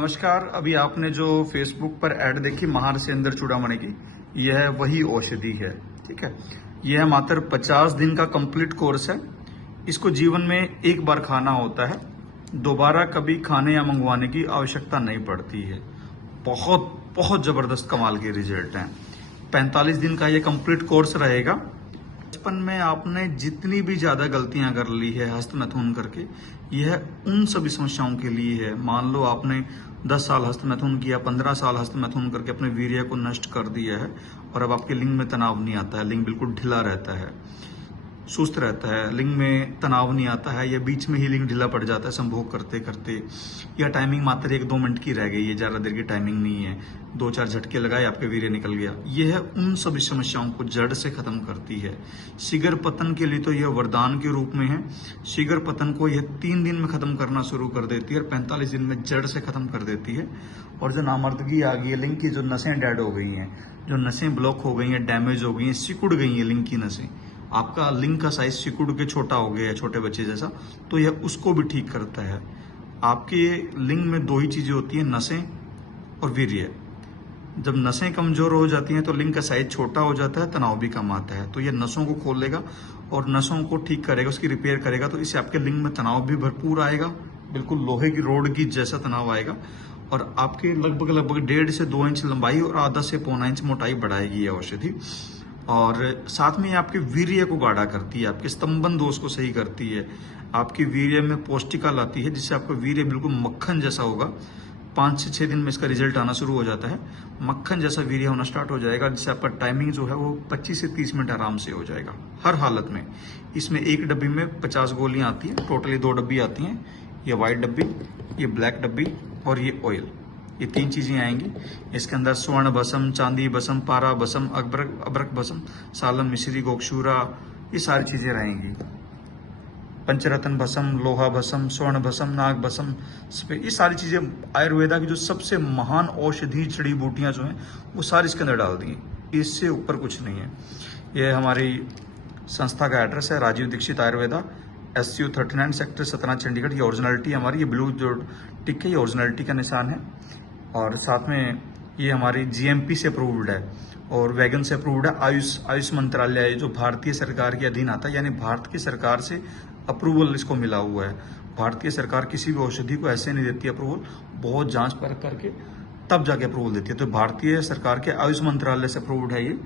नमस्कार। अभी आपने जो फेसबुक पर ऐड देखी महार से अंदर चूड़ामणि की, यह वही औषधि है। ठीक है, यह मात्र 50 दिन का कंप्लीट कोर्स है। इसको जीवन में एक बार खाना होता है, दोबारा कभी खाने या मंगवाने की आवश्यकता नहीं पड़ती है। बहुत बहुत जबरदस्त कमाल के रिजल्ट हैं। 45 दिन का ये कंप्लीट कोर्स रहेगा। बचपन में आपने जितनी भी ज्यादा गलतियां कर ली है हस्तमैथुन करके, यह उन सभी समस्याओं के लिए है। मान लो आपने 10 साल हस्तमैथुन किया, 15 साल हस्तमैथुन करके अपने वीर्य को नष्ट कर दिया है और अब आपके लिंग में तनाव नहीं आता है, लिंग बिल्कुल ढीला रहता है, सुस्त रहता है, लिंग में तनाव नहीं आता है, या बीच में ही लिंग ढीला पड़ जाता है संभोग करते करते, या टाइमिंग मात्र 1-2 मिनट की रह गई है, ज्यादा देर की टाइमिंग नहीं है, 2-4 झटके लगाए आपके वीर्य निकल गया। यह उन सभी समस्याओं को जड़ से खत्म करती है। शीघ्र पतन के लिए तो यह वरदान के रूप में है। शीघ्र पतन को यह 3 दिन में खत्म करना शुरू कर देती है और 45 दिन में जड़ से खत्म कर देती है। और जो नामर्दगी आ गई है, लिंग की जो नसें डेड हो गई हैं, जो नसें ब्लॉक हो गई हैं, डैमेज हो गई हैं, सिकुड़ गई हैं लिंग की नसें, आपका लिंग का साइज सिकुड़ के छोटा हो गया है छोटे बच्चे जैसा, तो यह उसको भी ठीक करता है। आपके लिंग में 2 ही चीजें होती हैं, नसें और वीर्य। जब नसें कमजोर हो जाती हैं तो लिंग का साइज छोटा हो जाता है, तनाव भी कम आता है। तो यह नसों को खोलेगा और नसों को ठीक करेगा, उसकी रिपेयर करेगा। तो इससे आपके लिंग में तनाव भी भरपूर आएगा, बिल्कुल लोहे की रोड की जैसा तनाव आएगा। और आपके लगभग 1.5 से 2 इंच लंबाई और आधा से पौना इंच मोटाई बढ़ाएगी यह औषधि। और साथ में आपके वीर्य को गाढ़ा करती है, आपके स्तंभन दोष को सही करती है, आपके वीर्य में पौष्टिकता लाती है, जिससे आपका वीर्य बिल्कुल मक्खन जैसा होगा। 5 से 6 दिन में इसका रिजल्ट आना शुरू हो जाता है, मक्खन जैसा वीर्य होना स्टार्ट हो जाएगा, जिससे आपका टाइमिंग जो है वो 25 से 30 मिनट आराम से हो जाएगा हर हालत में। इसमें एक डब्बी में 50 गोलियां आती हैं, टोटली 2 डब्बी आती हैं। ये व्हाइट डब्बी, ये ब्लैक डब्बी और ये ऑयल, ये 3 चीजें आएंगी। इसके अंदर स्वर्ण भस्म, चांदी भस्म, पारा भस्म, अबरक भस्म, सालम मिश्री, गोक्षूरा, ये सारी चीजें रहेंगी। पंचरत्न भस्म, लोहा भस्म, स्वर्ण भस्म, नाग भस्म, ये सारी चीजें आयुर्वेदा की जो सबसे महान औषधि जड़ी बूटियां जो हैं वो सारी इसके अंदर डाल दी हैं। इससे ऊपर कुछ नहीं है। ये हमारी संस्था का एड्रेस है, राजीव दीक्षित आयुर्वेदा, SU 39 सेक्टर 17 चंडीगढ़। ये ओरिजिनलिटी हमारी, ये ब्लू जो टिक है ये ओरिजिनलिटी का निशान है। और साथ में ये हमारी GMP से अप्रूव्ड है और वैगन से अप्रूव्ड है। आयुष मंत्रालय जो भारतीय सरकार के अधीन आता है, यानी भारत की सरकार से अप्रूवल इसको मिला हुआ है। भारतीय सरकार किसी भी औषधि को ऐसे नहीं देती अप्रूवल, बहुत जांच परख करके तब जाके अप्रूवल देती है। तो भारतीय सरकार के आयुष मंत्रालय से अप्रूव्ड है ये।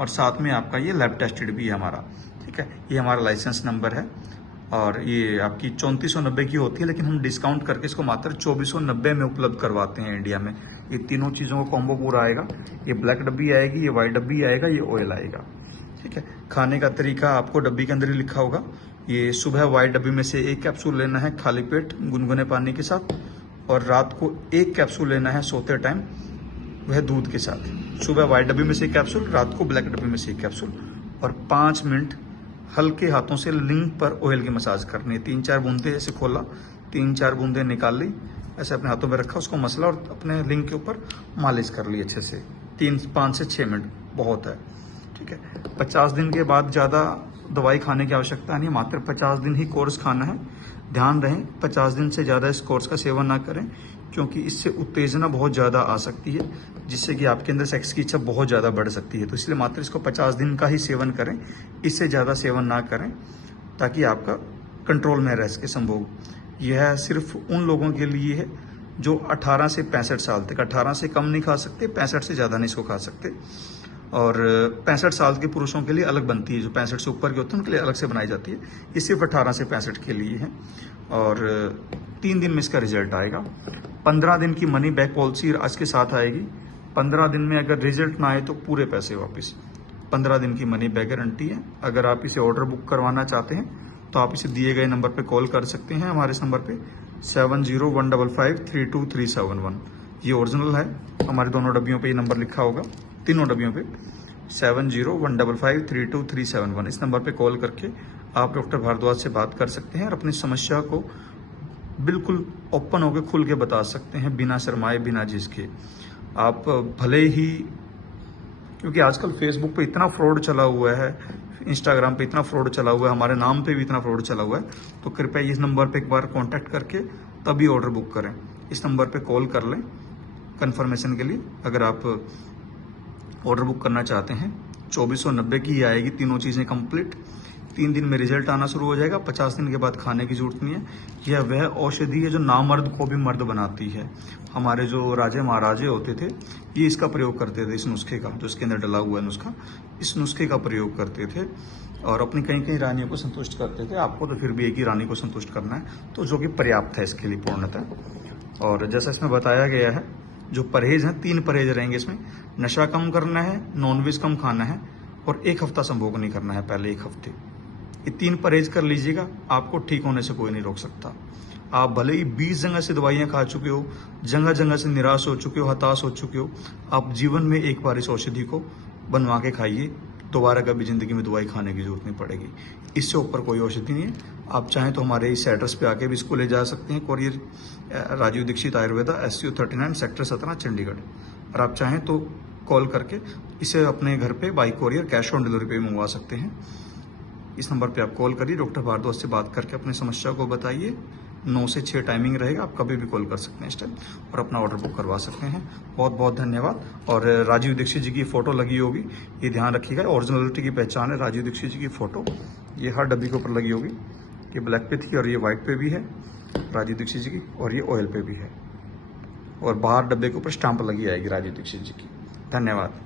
और साथ में आपका ये लैब टेस्टेड भी है हमारा। ठीक है, ये हमारा लाइसेंस नंबर है और ये आपकी 3490 की होती है, लेकिन हम डिस्काउंट करके इसको मात्र 2490 में उपलब्ध करवाते हैं इंडिया में। ये तीनों चीज़ों का कॉम्बो पूरा आएगा। ये ब्लैक डब्बी आएगी, ये व्हाइट डब्बी आएगा, ये ऑयल आएगा। ठीक है, खाने का तरीका आपको डब्बी के अंदर ही लिखा होगा। ये सुबह व्हाइट डब्बी में से 1 कैप्सूल लेना है खाली पेट गुनगुने पानी के साथ, और रात को 1 कैप्सूल लेना है सोते टाइम, वह दूध के साथ। सुबह व्हाइट डब्बी में से 1 कैप्सूल, रात को ब्लैक डब्बी में से 1 कैप्सूल, और 5 मिनट हल्के हाथों से लिंग पर ऑयल की मसाज करनी है। 3-4 बूंदे ऐसे खोला, 3-4 बूंदे निकाल ली, ऐसे अपने हाथों में रखा, उसको मसला और अपने लिंग के ऊपर मालिश कर ली अच्छे से। 5 से 6 मिनट बहुत है। ठीक है, 50 दिन के बाद ज़्यादा दवाई खाने की आवश्यकता नहीं, मात्र 50 दिन ही कोर्स खाना है। ध्यान रहें, 50 दिन से ज़्यादा इस कोर्स का सेवन ना करें, क्योंकि इससे उत्तेजना बहुत ज़्यादा आ सकती है, जिससे कि आपके अंदर सेक्स की इच्छा बहुत ज़्यादा बढ़ सकती है। तो इसलिए मात्र इसको 50 दिन का ही सेवन करें, इससे ज़्यादा सेवन ना करें, ताकि आपका कंट्रोल में रह सके संभोग। यह सिर्फ उन लोगों के लिए है जो 18 से 65 साल तक, 18 से कम नहीं खा सकते, 65 से ज़्यादा नहीं इसको खा सकते। और 65 साल के पुरुषों के लिए अलग बनती है, जो 65 से ऊपर के होते हैं उनके लिए अलग से बनाई जाती है। ये सिर्फ 18 से 65 के लिए है। और 3 दिन में इसका रिजल्ट आएगा। 15 दिन की मनी बैक पॉलिसी आज के साथ आएगी। 15 दिन में अगर रिजल्ट ना आए तो पूरे पैसे वापस। 15 दिन की मनी बैक गारंटी है। अगर आप इसे ऑर्डर बुक करवाना चाहते हैं तो आप इसे दिए गए नंबर पे कॉल कर सकते हैं, हमारे इस नंबर पे 7015532371। ये ओरिजिनल है, हमारे दोनों डब्बियों पे ये नंबर लिखा होगा, तीनों डब्बियों पे 7015532371। इस नंबर पे कॉल करके आप डॉक्टर भारद्वाज से बात कर सकते हैं और अपनी समस्या को बिल्कुल ओपन होकर खुल के बता सकते हैं, बिना शर्माए, बिना झिझके। आप भले ही, क्योंकि आजकल फेसबुक पे इतना फ्रॉड चला हुआ है, इंस्टाग्राम पे इतना फ्रॉड चला हुआ है, हमारे नाम पे भी इतना फ्रॉड चला हुआ है, तो कृपया इस नंबर पे एक बार कांटेक्ट करके तभी ऑर्डर बुक करें। इस नंबर पे कॉल कर लें कंफर्मेशन के लिए। अगर आप ऑर्डर बुक करना चाहते हैं 2490 की ही आएगी, तीनों चीज़ें कंप्लीट। 3 दिन में रिजल्ट आना शुरू हो जाएगा, 50 दिन के बाद खाने की जरूरत नहीं है। यह वह औषधि है जो नामर्द को भी मर्द बनाती है। हमारे जो राजे महाराजे होते थे ये इसका प्रयोग करते थे, इस नुस्खे का, जो इसके अंदर डला हुआ है नुस्खा, इस नुस्खे का प्रयोग करते थे और अपनी कई कई रानियों को संतुष्ट करते थे। आपको तो फिर भी एक ही रानी को संतुष्ट करना है, तो जो कि पर्याप्त है इसके लिए पूर्णतः। और जैसा इसमें बताया गया है, जो परहेज हैं 3 परहेज रहेंगे इसमें। नशा कम करना है, नॉनवेज कम खाना है और 1 हफ्ता संभोग नहीं करना है, पहले 1 हफ्ते। ये 3 परहेज कर लीजिएगा, आपको ठीक होने से कोई नहीं रोक सकता। आप भले ही 20 जगह से दवाइयां खा चुके हो, जगह जगह से निराश हो चुके हो, हताश हो चुके हो, आप जीवन में एक बार इस औषधि को बनवा के खाइए। दोबारा कभी जिंदगी में दवाई खाने की जरूरत नहीं पड़ेगी। इससे ऊपर कोई औषधि नहीं है। आप चाहें तो हमारे इस एड्रेस पे आके भी इसको ले जा सकते हैं। Courier Rajiv Dikshit Ayurveda, SCU 39 sector 17 Chandigarh. और आप चाहें तो कॉल करके इसे अपने घर पे by courier cash on delivery पे मंगवा सकते हैं। इस नंबर पे आप कॉल करिए, डॉक्टर भारद्वाज से बात करके अपनी समस्या को बताइए। 9 से 6 टाइमिंग रहेगा, आप कभी भी कॉल कर सकते हैं इस टाइम और अपना ऑर्डर बुक करवा सकते हैं। बहुत बहुत धन्यवाद। और राजीव दीक्षित जी की फोटो लगी होगी, ये ध्यान रखिएगा। ओरिजिनलिटी की पहचान है राजीव दीक्षित जी की फोटो, ये हर डब्बी के ऊपर लगी होगी। ये ब्लैक पे थी और ये व्हाइट पे भी है राजीव दीक्षित जी की, और ये ऑयल पे भी है, और बाहर डब्बे के ऊपर स्टाम्प लगी आएगी राजीव दीक्षित जी की। धन्यवाद।